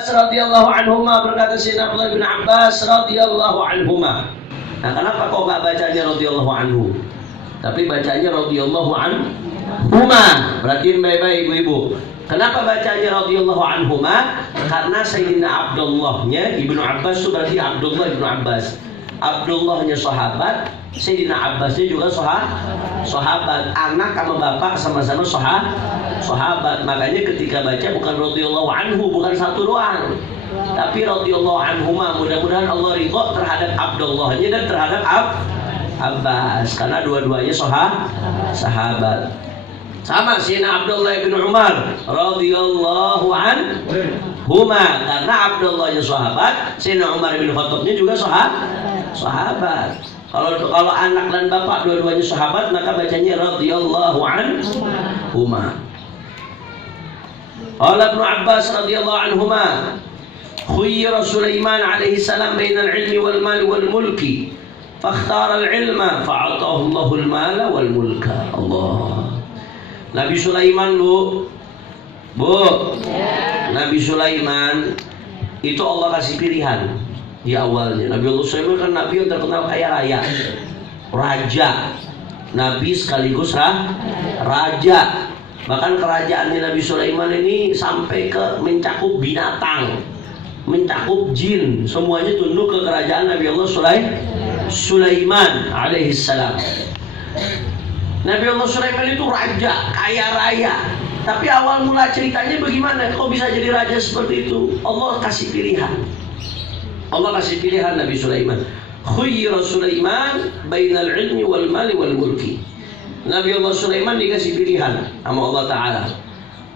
Abbas radhiyallahu anhuma, berkata Sayyidina Abdullah bin Abbas radhiyallahu anhuma. Nah, kenapa kok nggak bacanya radhiyallahu anhu, tapi bacanya radhiyallahu anhuma? Perhatiin baik-baik ibu-ibu. Kenapa bacanya radhiyallahu anhuma? Karena Sayyidina Abdullahnya Ibnu Abbas itu berarti Abdullah Ibnu Abbas. Abdullahnya sahabat, Sayyidina Abbasnya juga sahabat. Anak sama bapak sama-sama sahabat. Makanya ketika baca bukan radhiyallahu anhu, bukan satu doang, tapi radhiyallahu anhuma. Mudah-mudahan Allah ridho terhadap Abdullahnya dan terhadap Abbas, karena dua-duanya sahabat. Sama Sayyidina Abdullah bin Umar radhiyallahu anhuma, karena Abdullahnya sahabat, Sayyidina Umar bin Khattabnya juga sahabat. Kalau anak dan bapak dua-duanya sahabat, maka bacanya radhiyallahu anhuma. Qala Ibnu Abbas radhiyallahu anhuma, khuyyira Sulaiman alaihi salam bainal ilmi wal mali wal mulki, fakhtara al-ilma fa'atahu Allahul mala wal mulka. Allah. Nabi Sulaiman Bu, Nabi Sulaiman itu Allah kasih pilihan di awalnya. Nabi Allah Sulaiman kan Nabi yang terkenal kaya raya, raja, Nabi sekaligus raja. Bahkan kerajaannya Nabi Sulaiman ini sampai ke mencakup binatang, mencakup jin, semuanya tunduk ke kerajaan Nabi Allah Sulaiman alaihissalam. Nabi Allah Sulaiman itu raja, kaya raya. Tapi awal mula ceritanya bagaimana? Kok bisa jadi raja seperti itu? Allah kasih pilihan. Allah kasih pilihan Nabi Sulaiman. Khuyyira Sulaiman bainal ilmi wal mali wal mulki. Nabi Allah Sulaiman dikasih pilihan sama Allah Ta'ala.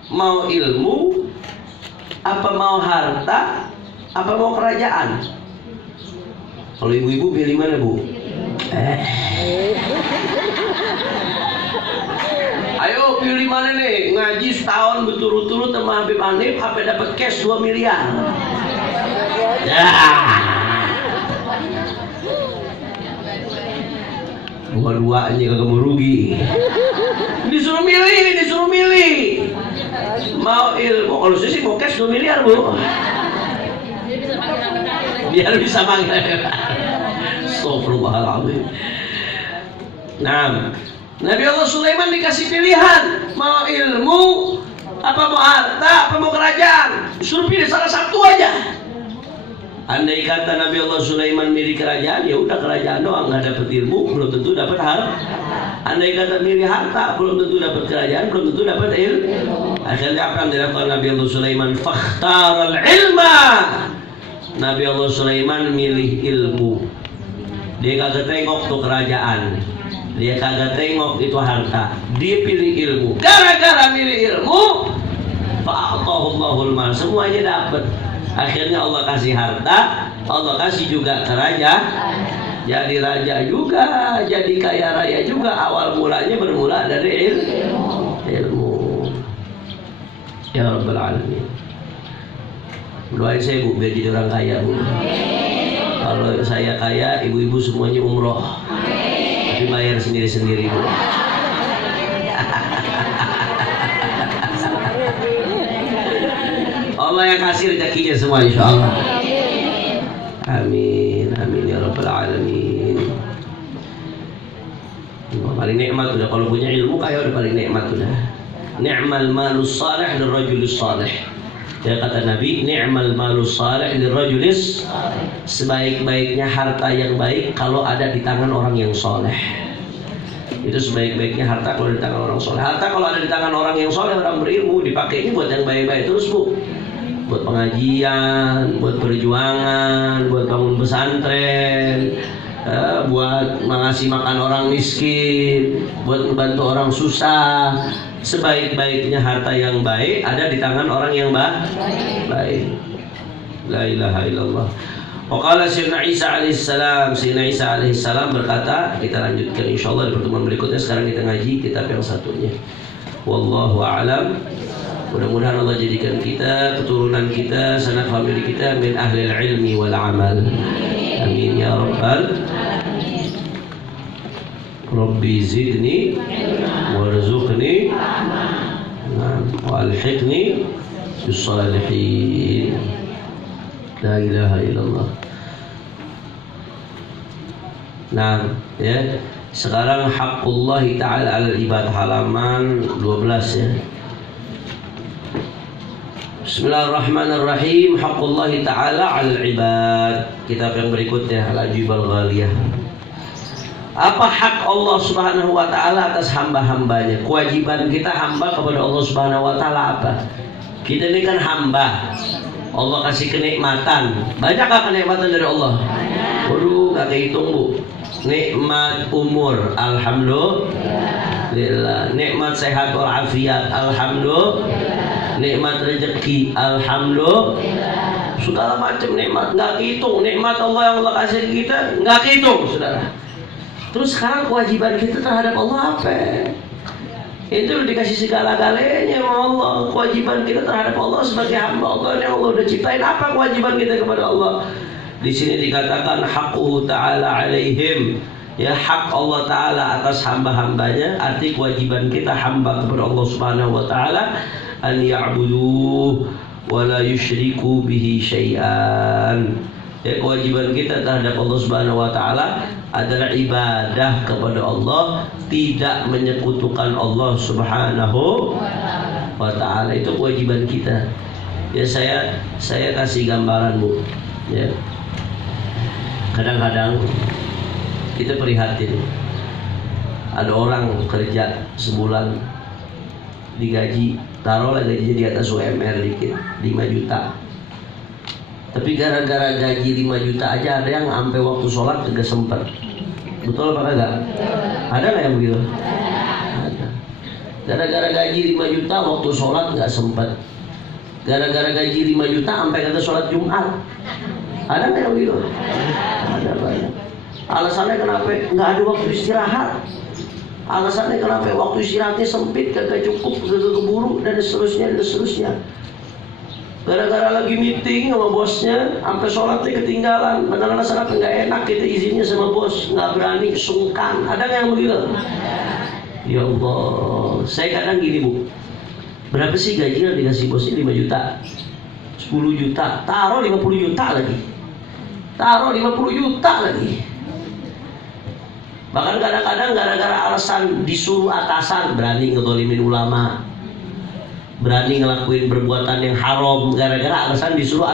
Mau ilmu, apa mau harta, apa mau kerajaan? Kalau ibu-ibu pilih mana Bu? Ayo pilih mana nih? Ngaji setahun berturut-turut sama Habib Hanif, apa dapat cash 2 miliar? Ya. Dua-duanya kagak mau rugi. Disuruh milih. Mau ilmu, kalau saya sih mau cash 2 miliar Bu. Biar bisa manggil. Astagfirullahaladzim. Nah, Nabi Allah Sulaiman dikasih pilihan, mau ilmu, apa mau harta, apa mau kerajaan. Suruh pilih salah satu aja. Andai kata Nabi Allah Sulaiman milih kerajaan, ya udah kerajaan doang, nggak dapat ilmu, belum tentu dapat harta. Andai kata milih harta, belum tentu dapat kerajaan, belum tentu dapat ilmu. Akhirnya apa yang dilakukan Nabi Allah Sulaiman? Fakhtaral ilma. Nabi Allah Sulaiman milih ilmu. Dia kagak tengok tuh kerajaan, dia kagak tengok itu harta, dia pilih ilmu. Gara-gara milih ilmu, fa'atahu Allahul mal, semuanya dapat. Akhirnya Allah kasih harta, Allah kasih juga kerajaan, jadi raja juga, jadi kaya raya juga. Awal mulanya bermula dari ilmu. Ya Rabbal Alamin. Doain saya Bu, biar jadi orang kaya Bu. Kalau saya kaya, ibu-ibu semuanya umroh, tapi bayar sendiri-sendiri Bu. Allah yang kasih rezekinya semua insyaallah. Amin, amin ya Rabbal Alamin. Paling nikmat udah kalau punya ilmu kaya, udah paling nikmat udah. Ni'mal malus salih lirrajulis salih. Ya kata Nabi, ni'mal malus salih lirrajulis. Sebaik-baiknya harta yang baik kalau ada di tangan orang yang soleh. Itu sebaik-baiknya harta kalau di tangan orang soleh. Harta kalau ada di tangan orang yang soleh, orang berilmu, dipakainya buat yang baik-baik terus Bu. Buat pengajian, buat perjuangan, buat bangun pesantren, buat mengasih makan orang miskin, buat membantu orang susah. Sebaik-baiknya harta yang baik ada di tangan orang yang baik. La ilaha illallah. Waqala Sayyidina Isa alaihissalam, Sayyidina Isa alaihissalam berkata, kita lanjutkan insyaallah di pertemuan berikutnya. Sekarang kita ngaji kitab yang satunya. Wallahu a'lam. Mudah-mudahan Allah jadikan kita, keturunan kita, sanak famili kita min ahlil ilmi wal amal. Amin ya rabbal. Rabbi zidni warzuqni wa alhiqni bis salihin. La ilaha illallah. Nah, ya. Sekarang haqqullah ta'ala 'alal ibad, halaman 12 ya. Bismillahirrahmanirrahim. Haqqullah ta'ala 'alal ibad. Kitab yang berikutnya Al-Ajibal Ghaliyah. Apa hak Allah Subhanahu wa taala atas hamba-hambanya? Kewajiban kita hamba kepada Allah Subhanahu wa taala apa? Kita ini kan hamba. Allah kasih kenikmatan. Banyak gak kenikmatan dari Allah? Waduh, gak kehitung bu. Nikmat umur, alhamdulillah. Nikmat sehat walafiat, alhamdulillah. Nikmat rezeki, alhamdulillah. Segala macam nikmat gak kehitung. Nikmat Allah yang Allah kasih kita gak kehitung, saudara. Terus sekarang kewajiban kita terhadap Allah apa? Itu dikasih segala-galanya sama Allah. Kewajiban kita terhadap Allah sebagai hamba Allah yang Allah udah ciptain. Apa kewajiban kita kepada Allah? Di sini dikatakan haqquhu ta'ala alaihim. Ya, hak Allah Ta'ala atas hamba-hambanya. Arti kewajiban kita hamba kepada Allah Subhanahu wa Ta'ala an ya'buduh wa la yusyriku bihi syai'an. Ya, kewajiban kita terhadap Allah Subhanahu wa taala adalah ibadah kepada Allah, tidak menyekutukan Allah Subhanahu wa taala. Itu kewajiban kita. Ya, saya kasih gambaran, Bu. Ya. Kadang-kadang kita prihatin. Ada orang kerja sebulan digaji, taruhlah gajinya di atas UMR dikit, 5 juta. Tapi gara-gara gaji 5 juta aja ada yang sampai waktu sholat juga sempet. Betul apa kagak? Ada nggak yang begitu? Ada. Gara-gara gaji 5 juta waktu sholat nggak sempet. Gara-gara gaji 5 juta sampai kata sholat Jumat. Ada nggak yang begitu? Ada banyak. Alasannya kenapa? Nggak ada waktu istirahat. Alasannya kenapa? Waktu istirahatnya sempit, kagak cukup, kagak keburu, dan seterusnya, dan seterusnya. Gara-gara lagi meeting sama bosnya, sampai sholatnya ketinggalan. Kadang-kadang sangat nggak enak kita izinnya sama bos, nggak berani, sungkan. Ada nggak yang begitu? Ya Allah, saya kadang gini bu, berapa sih gaji yang dikasih bosnya? 5 juta, 10 juta, taruh 50 juta lagi, taruh 50 juta lagi. Bahkan kadang-kadang gara-gara alasan disuruh atasan, berani ngedolimin ulama, berani ngelakuin perbuatan yang haram gara-gara alasan disuruh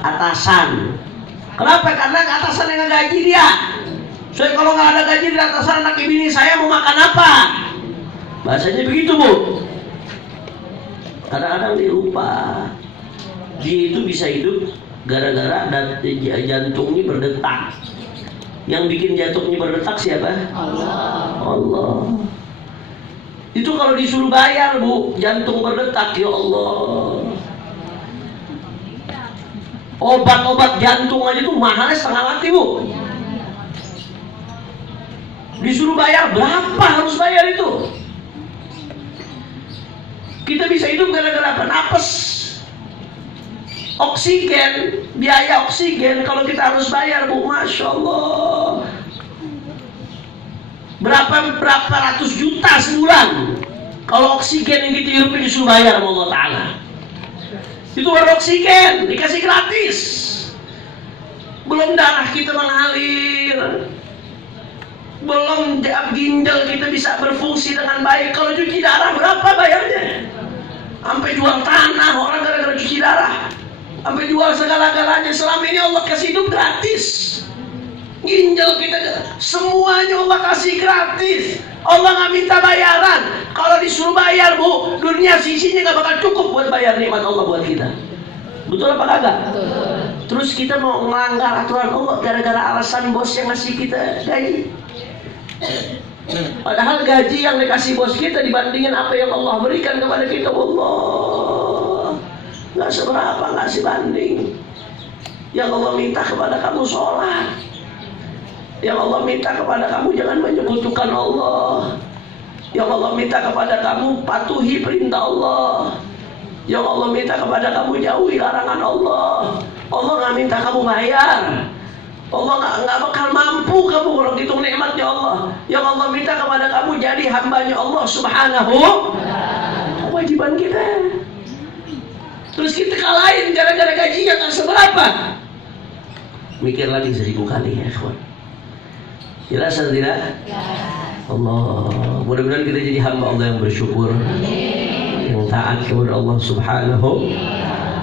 atasan. Kenapa? Karena atasan yang gaji dia. Soalnya kalau nggak ada gaji di atasan, anak bini saya mau makan apa? Bahasanya begitu bu. Kadang-kadang dia lupa dia itu bisa hidup gara-gara jantungnya berdetak. Yang bikin jantungnya berdetak siapa? Allah. Itu kalau disuruh bayar bu, jantung berdetak, ya Allah. Obat-obat jantung aja tuh mahalnya setengah mati bu. Disuruh bayar, berapa harus bayar itu? Kita bisa hidup gara-gara apa? Napes, oksigen, biaya oksigen kalau kita harus bayar bu, Masya Allah. Berapa ratus juta sebulan kalau oksigen yang kita hidupin disuruh bayar sama Allah Ta'ala. Itu baru oksigen dikasih gratis. Belum darah kita mengalir, belum ginjal kita bisa berfungsi dengan baik. Kalau cuci darah berapa bayarnya? Sampai jual tanah orang gara-gara cuci darah, sampai jual segala-galanya. Selama ini Allah kasih hidup gratis. Ginjal kita semuanya Allah kasih gratis. Allah nggak minta bayaran. Kalau disuruh bayar bu, dunia sisinya nggak bakal cukup buat bayar nikmat Allah buat kita. Betul apa kagak? Terus kita mau melanggar aturan Allah gara-gara alasan bos yang ngasih kita gaji. Padahal gaji yang dikasih bos kita dibandingin apa yang Allah berikan kepada kita, Allah nggak seberapa, nggak sebanding. Yang Allah minta kepada kamu sholat. Yang Allah minta kepada kamu jangan menyekutukan Allah. Yang Allah minta kepada kamu patuhi perintah Allah. Yang Allah minta kepada kamu jauhi larangan Allah. Allah nggak minta kamu bayar. Allah nggak bakal mampu kamu kalau hitung nikmatnya Allah. Yang Allah minta kepada kamu jadi hambanya Allah Subhanahu. Kewajiban kita. Terus kita kalahin gara-gara gajinya nggak seberapa. nikmat. Mikir lagi 1000 kali ya ikhwan. Jelas atau tidak? Allah, mudah-mudahan kita jadi hamba Allah yang bersyukur, yang taat kepada Allah Subhanahu.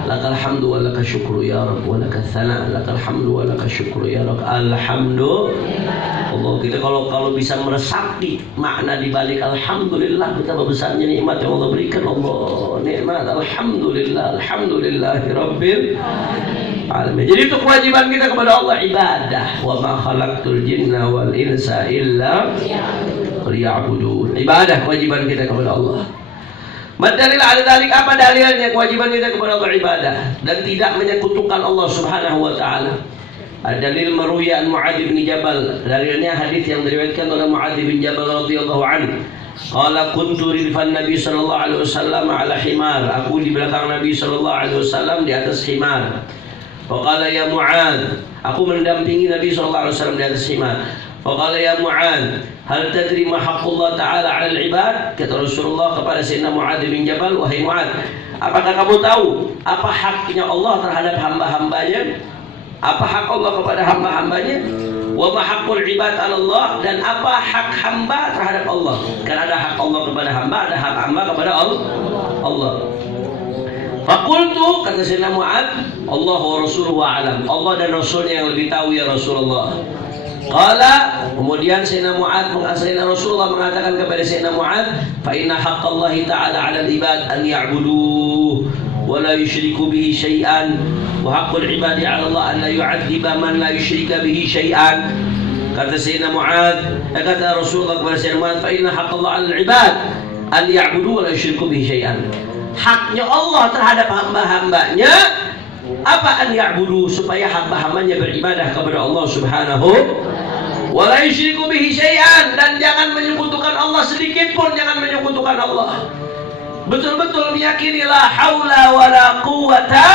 Lakal hamdu wa lakal syukru ya Rabb wa lakal thana, lakal hamdu wa lakal syukru ya Rabb. Alhamdulillah. Allah, kita kalau bisa meresapi makna di balik alhamdulillah, betapa besarnya nikmat yang Allah berikan. Allah, nikmat alhamdulillah, alhamdulillahirabbil alamin. Jadi itu kewajiban kita kepada Allah, ibadah. Wa ma khalaqtul jinna wal insa illa liya'budun. Ibadah kewajiban kita kepada Allah. Madalil ala dalik, apa dalilnya kewajiban kita kepada Allah ibadah dan tidak menyekutukan Allah Subhanahu wa taala? Dalil marwiya an Mu'adz bin Jabal, dalilnya hadis yang diriwayatkan oleh Mu'adz bin Jabal radhiyallahu anhu. Qala kuntu ridfan Nabi sallallahu alaihi wasallam ala himar. Aku di belakang Nabi sallallahu alaihi wasallam di atas himar. Faqala ya Mu'adz, aku mendampingi Nabi sallallahu alaihi wasallam di atas himar. Faqala ya Mu'adz, hal tadri ma haqqullah ta'ala 'alal 'ibad? Kata Rasulullah kepada Sayyidina Mu'adz bin Jabal, wahai Mu'adz, apakah kamu tahu apa haknya Allah terhadap hamba-hambanya? Apa hak Allah kepada hamba-hambanya? Wa ma haqqul 'ibad 'ala Allah, dan apa hak hamba terhadap Allah? Kan ada hak Allah kepada hamba, ada hak hamba kepada Allah. Fakultu, kata Sayyidina Mu'adz, Allah wa Rasuluhu a'lam. Allah dan Rasulnya yang lebih tahu ya Rasulullah. Qala, kemudian Sayyidina Rasulullah mengatakan kepada Sayyidina Mu'adz, fa inna haqqallahi ta'ala 'alal ibad an ya'buduhu wa la yusyriku bihi syai'an, wa haqqul ibadi 'ala Allah an la yu'adziba man la yusyrika bihi syai'an. Kata Sayyidina Mu'adz, kata Rasulullah kepada Sayyidina Mu'adz, fa inna haqqallahi 'alal ibad an ya'buduhu wa la yusyriku bihi syai'an. Haknya Allah terhadap hamba-hambanya apa? An ya'budu, supaya hamba-hambanya beribadah kepada Allah Subhanahu wa la yusyriku bihi syai'an, dan jangan menyekutukan Allah sedikit pun, jangan menyekutukan Allah. Betul-betul meyakini la haula wala quwata,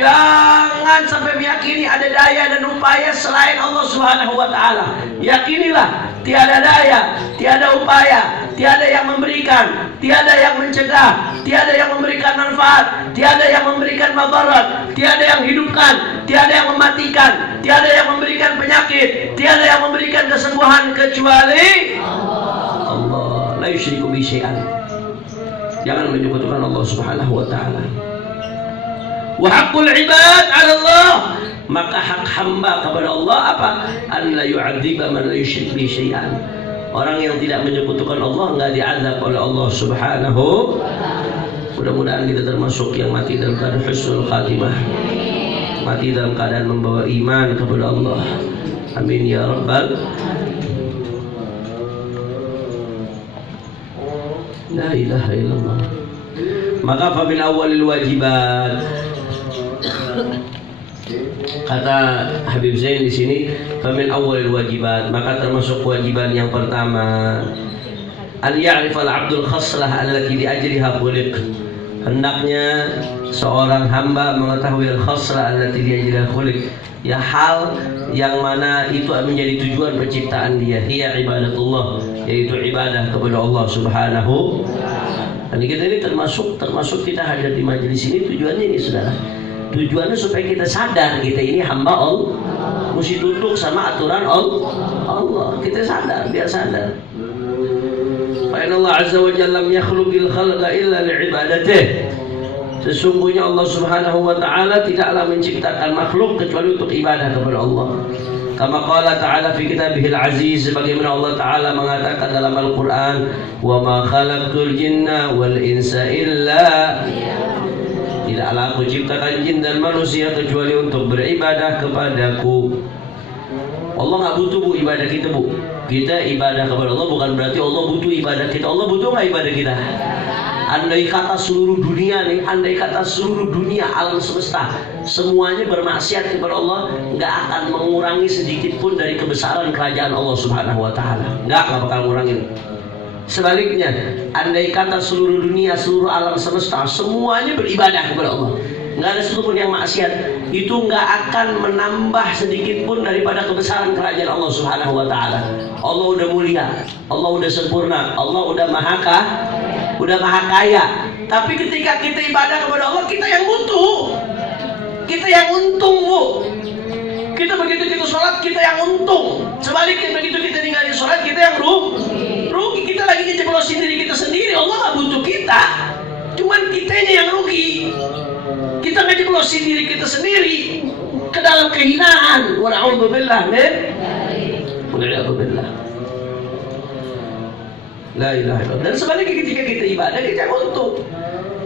jangan sampai meyakini ada daya dan upaya selain Allah Subhanahu wa taala. Yakinilah tiada daya, tiada upaya, tiada yang memberikan, tiada yang mencegah, tiada yang memberikan manfaat, tiada yang memberikan madarat, tiada yang hidupkan, tiada yang mematikan, tiada yang memberikan penyakit, tiada yang memberikan kesembuhan kecuali Allah. La yusyriku bihi syai'an. Jangan menyekutukan Allah Subhanahu wa taala. Wa haqqul ibad 'ala Allah, maka hak hamba kepada Allah apa? An la yu'adziba man la yusyrik bihi syai'an. Orang yang tidak menyekutukan Allah enggak diazab oleh Allah Subhanahu. Mudah-mudahan kita termasuk yang mati dalam keadaan husnul khatimah, mati dalam keadaan membawa iman kepada Allah. Amin ya rabbal. La ilaha illallah. Maka fa min awwalil wajibat, kata Habib Zain di sini, fa min awwalil wajibat, maka termasuk kewajiban yang pertama, an ya'rifal 'abdul khaslah allati li ajliha khuliq. Hendaknya seorang hamba mengetahui al-khaslah allati li ajliha khuliq, ya hal yang mana itu menjadi tujuan penciptaan dia, hiya ibadatullah, yaitu ibadah kepada Allah Subhanahu. Dan kita ini termasuk kita hadir di majelis ini, tujuannya ini saudara, tujuannya supaya kita sadar kita ini hamba Allah, mesti tunduk sama aturan Allah. Kita sadar, biar sadar. Fa inna Allah azza wa jalla lam yakhluqil khalqa illa li'ibadatihi. Sesungguhnya Allah Subhanahu wa taala tidaklah menciptakan makhluk kecuali untuk ibadah kepada Allah. Kama qala ta'ala fi kitabihil aziz, sebagaimana Allah taala mengatakan dalam Al-Qur'an, wa ma khalaqtul jinna wal insa illa, tidaklah aku ciptakan jin dan manusia kecuali untuk beribadah kepadaku. Allah nggak butuh bu ibadah kita bu. Kita ibadah kepada Allah bukan berarti Allah butuh ibadah kita. Allah butuh nggak ibadah kita? Andai kata seluruh dunia nih, andai kata seluruh dunia alam semesta semuanya bermaksiat kepada Allah, nggak akan mengurangi sedikit pun dari kebesaran kerajaan Allah Subhanahu wa taala. Nggak bakal ngurangin. Sebaliknya, andai kata seluruh dunia, seluruh alam semesta semuanya beribadah kepada Allah, nggak ada satu pun yang maksiat, itu nggak akan menambah sedikit pun daripada kebesaran kerajaan Allah Subhanahu wa taala. Allah udah mulia, Allah udah sempurna, Allah udah maha kaya. Tapi ketika kita ibadah kepada Allah, kita yang butuh. Kita yang sholat kita yang untung. Sebaliknya begitu kita ninggalin sholat kita yang rugi. Kita lagi ngejeblosin diri kita sendiri. Allah nggak butuh kita, cuman kitanya yang rugi. Kita ngejeblosin diri kita sendiri ke dalam kehinaan. Wa na'udzubillah min la ilaha illallah. Dan sebaliknya ketika kita ibadah kita yang untung,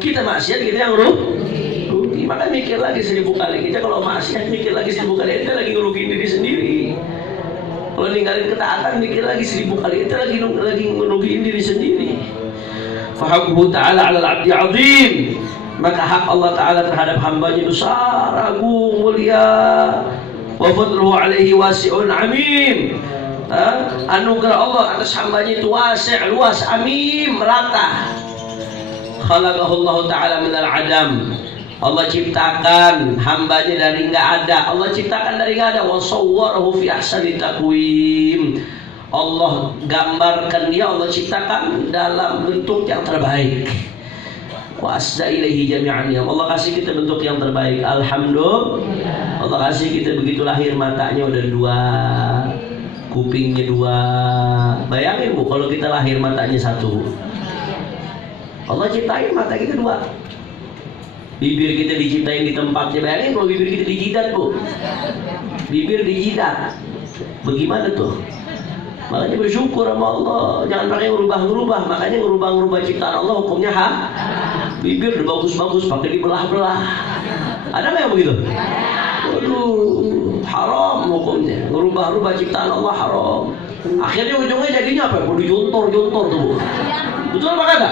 kita maksiat kita yang rugi. Maka mikir lagi 1000 kali. Kita kalau maksiat mikir lagi 1000 kali, kita lagi ngerugiin diri sendiri. Kalau ninggalin ketaatan mikir lagi 1000 kali, kita lagi ngerugiin diri sendiri. Fahaquhu ta'ala 'alal 'abdi 'azim. Maka hak Allah Ta'ala terhadap hambanya besar, agung, mulia. Wa fadluhu 'alaihi wasi'un 'amim. Anugerah Allah atas hambanya itu wasi', luas, amim, merata. Khalaqahullahu ta'ala minal adam. Allah ciptakan hambanya dari nggak ada. Allah ciptakan dari nggak ada. Wa sawwarahu fi ahsani taqwim. Allah gambarkan dia, Allah ciptakan dalam bentuk yang terbaik. Wa asda ilaihi jami'an. Allah kasih kita bentuk yang terbaik. Alhamdulillah. Allah kasih kita begitu lahir matanya udah 2, kupingnya 2. Bayangin Bu, kalau kita lahir matanya 1. Allah ciptain mata kita 2. Bibir kita diciptain di tempatnya. Bayangin kalau bibir kita dijidat Bu. Bibir dijidat. Bagaimana tuh? Makanya bersyukur sama Allah. Jangan pakai ngerubah-ngerubah. Makanya ngerubah-ngerubah ciptaan Allah hukumnya bibir udah bagus-bagus pakai dibelah-belah. Ada nggak yang begitu? Waduh, haram hukumnya. Ngerubah-rubah ciptaan Allah haram. Akhirnya ujungnya jadinya apa? Mau dijontor-jontor tuh. Betul apa kata?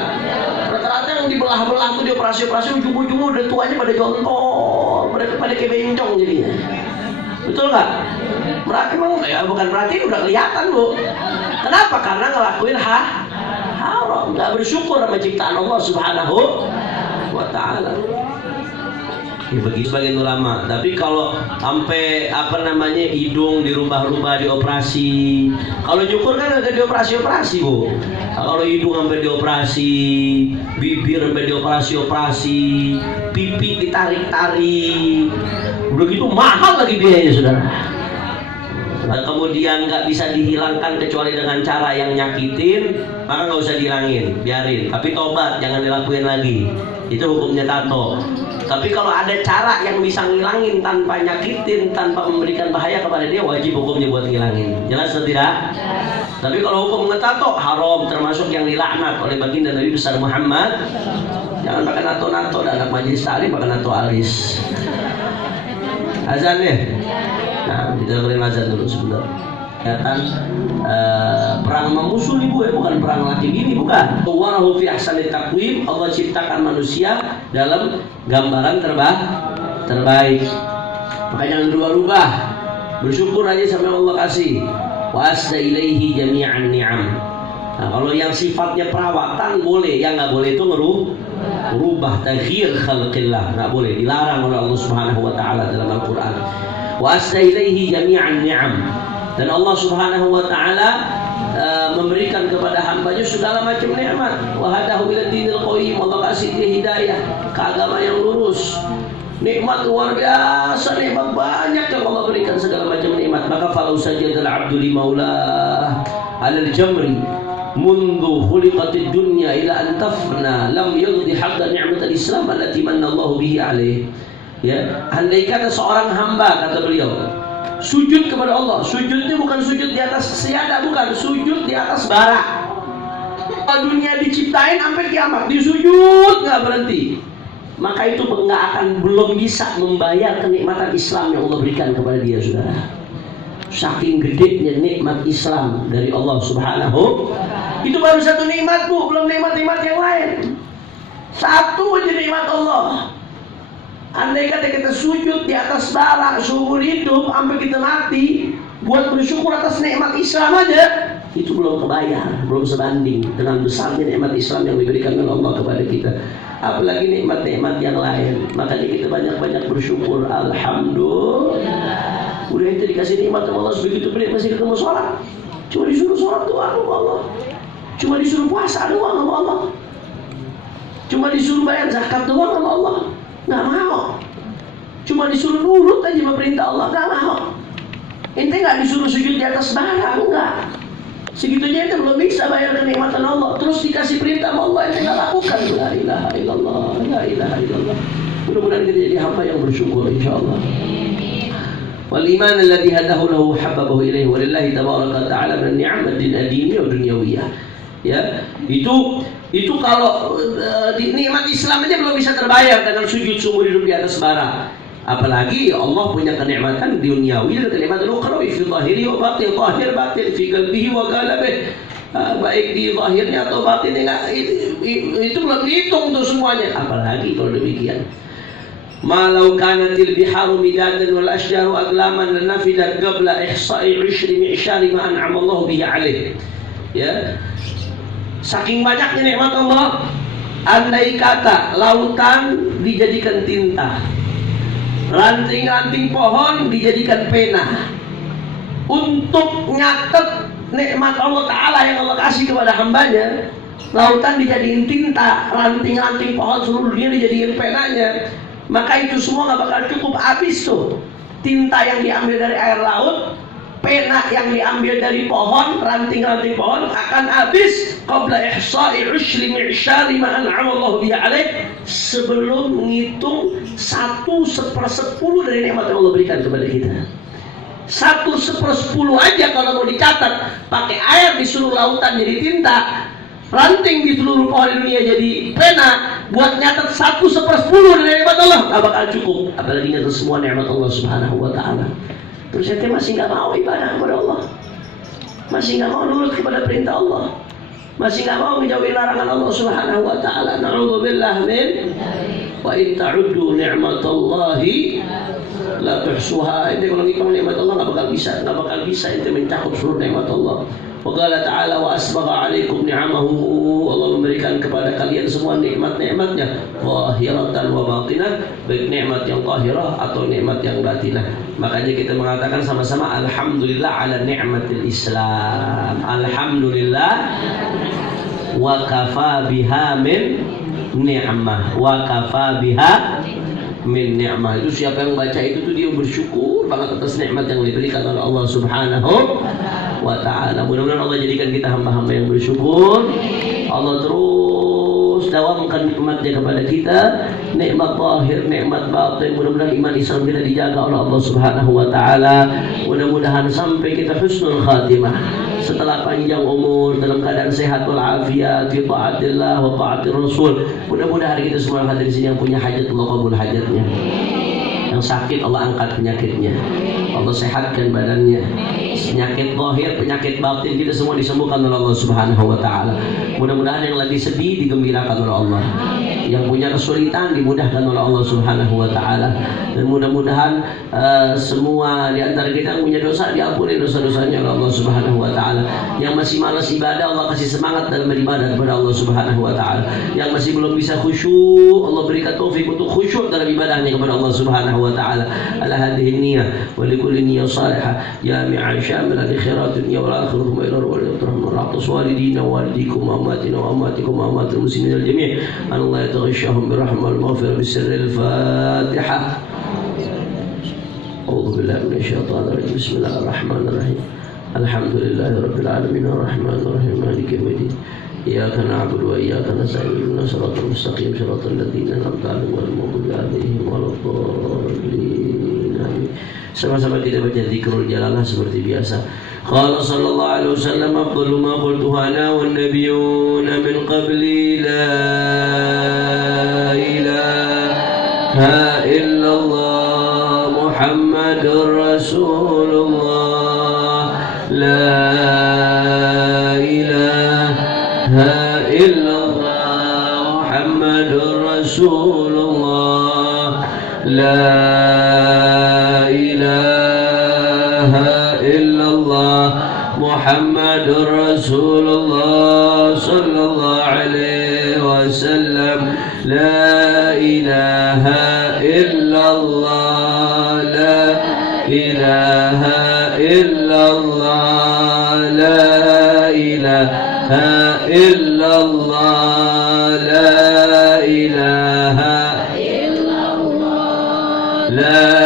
Rata-rata yang dibelah-belah tuh di operasi-operasi ujung-ujungnya udah tuanya pada jontor, pada kayak bencong jadinya. Betul nggak? Berarti memang ya bukan berarti udah kelihatan Bu. Kenapa? Karena ngelakuin haram, nggak bersyukur sama ciptaan Allah Subhanahu wa Ta'ala. Ya begitu sebagian ulama. Tapi kalau sampai hidung dirubah-rubah, dioperasi. Kalau cukur kan agak dioperasi-operasi Bu. Nah, kalau hidung sampai dioperasi, bibir sampai dioperasi-operasi, pipi ditarik-tarik. Udah gitu mahal lagi biayanya saudara. Nah, kemudian nggak bisa dihilangkan kecuali dengan cara yang nyakitin, maka nggak usah dihilangin, biarin. Tapi tobat, jangan dilakuin lagi. Itu hukumnya tato. Tapi kalau ada cara yang bisa ngilangin tanpa nyakitin, tanpa memberikan bahaya kepada dia, wajib hukumnya buat ngilangin. Jelas atau tidak? Tapi kalau hukum ngetato haram, termasuk yang dilaknat oleh baginda Nabi besar Muhammad. Jangan pakai nato-nato, dan anak majelis taklim pakai nato alis. Azan ya? Nah, kita dengerin azan dulu sebentar. Kelihatan perang memusuh ibu ya, bukan perang laki bini, bukan. Warahu fi ahsani taqwim. Allah ciptakan manusia dalam gambaran terbaik. Maka jangan rubah-rubah. Bersyukur aja sama Allah kasih. Wa asda ilaihi jami'an ni'am. Nah, kalau yang sifatnya perawatan boleh, yang nggak boleh itu merubah taghyir khalqillah, nggak boleh, dilarang oleh Allah Subhanahu wa Ta'ala dalam Al-Quran. Wa asda ilaihi jami'an ni'am. Dan Allah Subhanahu wa Ta'ala memberikan kepada hambanya segala macam nikmat. Wa hadahu ila dinil qayyim. Allah kasih dia hidayah ke agama yang lurus. Nikmat luar biasa, nikmat banyak yang Allah berikan, segala macam nikmat. Maka falau sajadal abdu li maulah alal jamri mundu khuliqatid dunya ila an tafna lam yaghdhi haqqa ni'matil islam allati manna Allah bihi alaih. Ya, andai kata seorang hamba, kata beliau, sujud kepada Allah. Sujudnya bukan sujud di atas sejadah, bukan, sujud di atas bara. Dunia diciptain sampai kiamat disujud nggak berhenti. Maka itu belum bisa membayar kenikmatan Islam yang Allah berikan kepada dia, saudara. Saking gedenya nikmat Islam dari Allah Subhanahu. Itu baru satu nikmat Bu, belum nikmat-nikmat yang lain. Satu aja nikmat Allah. Andai kata kita sujud di atas bara seumur hidup sampai kita mati buat bersyukur atas nikmat Islam aja, itu belum kebayar, belum sebanding dengan besarnya nikmat Islam yang diberikan oleh Allah kepada kita. Apalagi nikmat-nikmat yang lain. Makanya kita banyak-banyak bersyukur. Alhamdulillah. Udah itu dikasih nikmat sama Allah sebegitu pelit masih ketemu sholat. Cuma disuruh sholat doang sama Allah. Cuma disuruh puasa doang sama Allah. Cuma disuruh bayar zakat doang sama Allah. Nggak mau. Cuma disuruh nurut aja sama perintah Allah. Nggak mau. Ente nggak disuruh sujud di atas bara, enggak. Segitunya ente belum bisa bayar kenikmatan Allah. Terus dikasih perintah sama Allah, ente nggak lakukan. La ilaha illallah, la ilaha illallah. Mudah-mudahan kita jadi hamba yang bersyukur, insyaallah. Wal iman alladhi hadahu lahu habbahu ilaihi walillahi tabaraka ta'ala min ni'matin adimiyah wa dunyawiyah. Ya, itu kalau nikmat Islam aja belum bisa terbayar dengan sujud seumur hidup di atas bara. Apalagi Allah punya kenikmatan duniawi dan kenikmatan ukhrawi fi zahiri wa batin, zahir batin fi qalbihi wa qalbihi. Baik di zahirnya atau batinnya, itu belum dihitung tuh semuanya. Apalagi kalau demikian. Malau kanatil biharu midadan wal ashjaru aglaman lanafidat qabla ihsa'i 10 mi'syari ma an'ama Allah bihi 'alaih. Ya. Saking banyaknya nikmat Allah, andai kata lautan dijadikan tinta, ranting-ranting pohon dijadikan pena untuk nyatet nikmat Allah Ta'ala yang Allah kasih kepada hambanya, lautan dijadiin tinta, ranting-ranting pohon seluruh dunia dijadiin penanya, maka itu semua gak bakal cukup habis tuh. Tinta yang diambil dari air laut, pena yang diambil dari pohon, ranting-ranting pohon akan habis qabla ihsa'i 10 mi'syari ma an'ama Allah bihi 'alaih, sebelum menghitung 1/10 dari nikmat yang Allah berikan kepada kita. 1/10 aja kalau mau dicatat, pakai air di seluruh lautan jadi tinta, ranting di seluruh pohon di dunia jadi pena, buat nyatat 1/10 dari nikmat Allah gak bakal cukup, apalagi nyatat semua nikmat Allah Subhanahu wa ta'ala. Terus ente masih nggak mau ibadah kepada Allah, masih nggak mau nurut kepada perintah Allah, masih nggak mau menjauhi larangan Allah Subhanahu wa ta'ala. Na'udzubillah min wa in ta'uddu ni'matallahi la tuhsuha. Ente kalau ngitung nikmat Allah nggak bakal bisa ente mencakup seluruh nikmat Allah. Wa qala ta'ala wa asbagha 'alaikum ni'amahu. Allah memberikan kepada kalian semua nikmat-nikmatnya, zahiratan wa batinah, baik nikmat yang zahirah atau nikmat yang batinah. Makanya kita mengatakan sama-sama alhamdulillah ala ni'matil Islam. Alhamdulillah wa kafa biha min ni'mah, wa kafa biha min ni'mah. Itu siapa yang baca itu tuh dia bersyukur banget atas nikmat yang diberikan oleh Allah Subhanahu wa ta'ala. Mudah-mudahan Allah jadikan kita hamba-hamba yang bersyukur. Allah terus dawamkan nikmatnya kepada kita, nikmat zahir, nikmat batin. Mudah-mudahan iman Islam kita dijaga oleh Allah Subhanahu wa ta'ala. Mudah-mudahan sampai kita husnul khatimah, setelah panjang umur dalam keadaan sehat walafiat fi taatillah wa taatir Rasul. Mudah-mudahan kita semua yang hadir di sini yang punya hajat Allah kabul hajatnya, yang sakit Allah angkat penyakitnya, Allah sehatkan badannya, penyakit zahir, penyakit batin kita semua disembuhkan oleh Allah Subhanahu wa ta'ala. Mudah-mudahan yang lagi sedih digembirakan oleh Allah, yang punya kesulitan dimudahkan oleh Allah Subhanahu wa ta'ala. Dan mudah-mudahan semua di antara kita yang punya dosa diampuni dosa-dosanya oleh Allah Subhanahu wa ta'ala. Yang masih malas ibadah Allah kasih semangat dalam beribadah kepada Allah Subhanahu wa ta'ala. Yang masih belum bisa khusyuk Allah berikan taufik untuk khusyuk dalam ibadahnya kepada Allah Subhanahu wa ta'ala. Ala hadhihi niyyah wa likulli niyyah salihah jami'an syamilan li khairat dunya wal akhirah wa ila rahmatir rahmatus walidina wa walidikum wa ammatina wa ammatikum wa ammatil muslimin al jami'. Allah yataghashshahum bi rahmah al maghfirah bis sirril fatihah. A'udzu billahi minasy syaithanir rajim. Bismillahirrahmanirrahim. Alhamdulillahi rabbil alamin arrahmanir rahim maliki yaumiddin. Iyyaka na'budu wa iyyaka nasta'in ihdinas siratal mustaqim siratal ladzina an'amta 'alaihim ghairil maghdubi 'alaihim waladdallin. Amin. Sama-sama kita baca zikrul jalalah seperti biasa. Qala sallallahu alaihi wasallam afdalu ma qultu ana wan nabiyyuna min qabli la ilaha illallah Muhammadur Rasulullah la ilaha illallah Muhammadur Rasulullah la ilaha illallah Muhammadur Rasulullah sallallahu alaihi wasallam la ilaha illallah la ilaha illallah la ilaha illallah la ilaha illallah la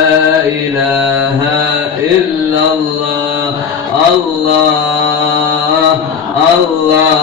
ilaha illallah. Allah, Allah,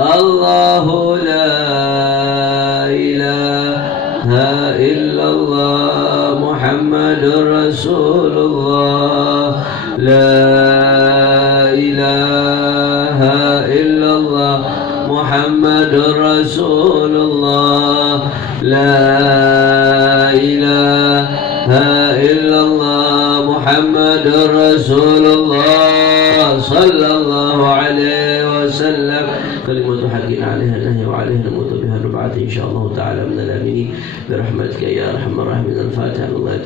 Allahu la ilaha illallah Muhammadur Rasulullah. La ilaha illallah Muhammadur Rasulullah. La ilaha illallah Muhammadur Rasulullah sallallahu alaihi wasallam. كلمة حق عليها النهي وعليها نموت بها نبعث إن شاء الله تعالى من الآمنين برحمتك يا أرحم الراحمين. الفاتحة. الله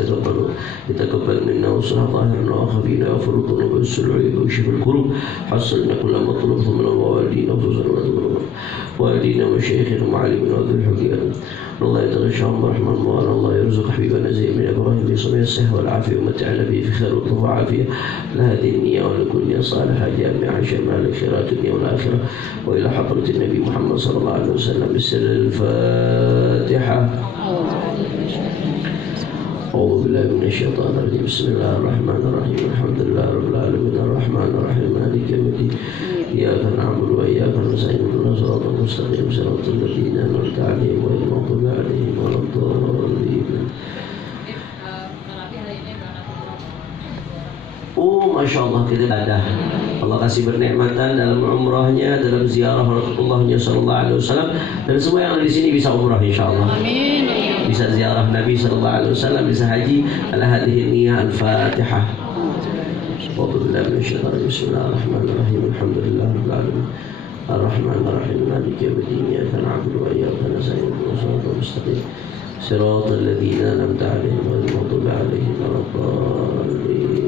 يتقبل منا وصلح ظاهرنا وخفينا وغفر الذنوب ويسر العيوب ويشفي الكروب. حصلنا كل مطلوب من والدينا وخصوصا والدينا ومشايخنا ومعلمنا وذوي الحقيقة. الله يتغشاهم برحمة الله. الله يرزق حبيبنا زي من إبراهيم بصبي الصحة والعافية ومتعنا به في خير وطهر وعافية. لهذه النية ولكل نية صالحة جامعة شمال الخيرات الدنيا والآخرة وإلى حضرة النبي محمد صلى الله عليه وسلم بسر الفاتحة. أعوذ بالله من الشيطان الرجيم. بسم الله الرحمن الرحيم. الحمد لله رب العالمين الرحمن الرحيم مالك يوم الدين. إياك نعبد وإياك نستعين اهدنا الصراط المستقيم صراط الذين أنعمت عليهم غير المغضوب عليهم ولا الضالين. Masya Allah, kita ada Allah kasih bernikmatan dalam umrahnya, dalam ziarah Rasulullahnya Sallallahu Alaihi Wasallam, dan semua yang ada di sini bisa umrah insya Allah. Amin. Bisa ziarah Nabi Sallallahu Alaihi Wasallam, bisa haji. Ala hadhihi niyah al-Fatihah. Bismillahirrahmanirrahim. Alhamdulillahirabbil alamin. Ar-Rahmanir-Rahim. Maliki yaumiddin. Iyyaka na'budu wa iyyaka nasta'in. Ihdinas siratal mustaqim. Siratal ladzina an'amta 'alaihim ghairil maghdubi 'alaihim waladdallin.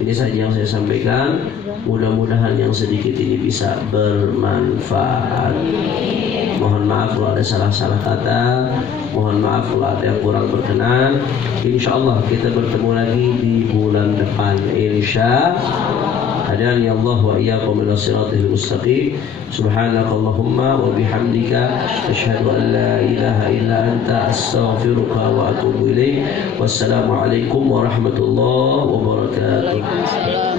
Ini saja yang saya sampaikan. Mudah-mudahan yang sedikit ini bisa bermanfaat. Mohon maaf kalau ada salah-salah kata. Mohon maaf kalau ada yang kurang berkenan. Insya Allah kita bertemu lagi di bulan depan. Insya Hadani Allah wa iyyakum ila siratil mustaqim. Subhanakallahumma wa bihamdika asyhadu an la ilaha illa anta astaghfiruka wa atubu ilaik. Wassalamu alaikum warahmatullahi wabarakatuh.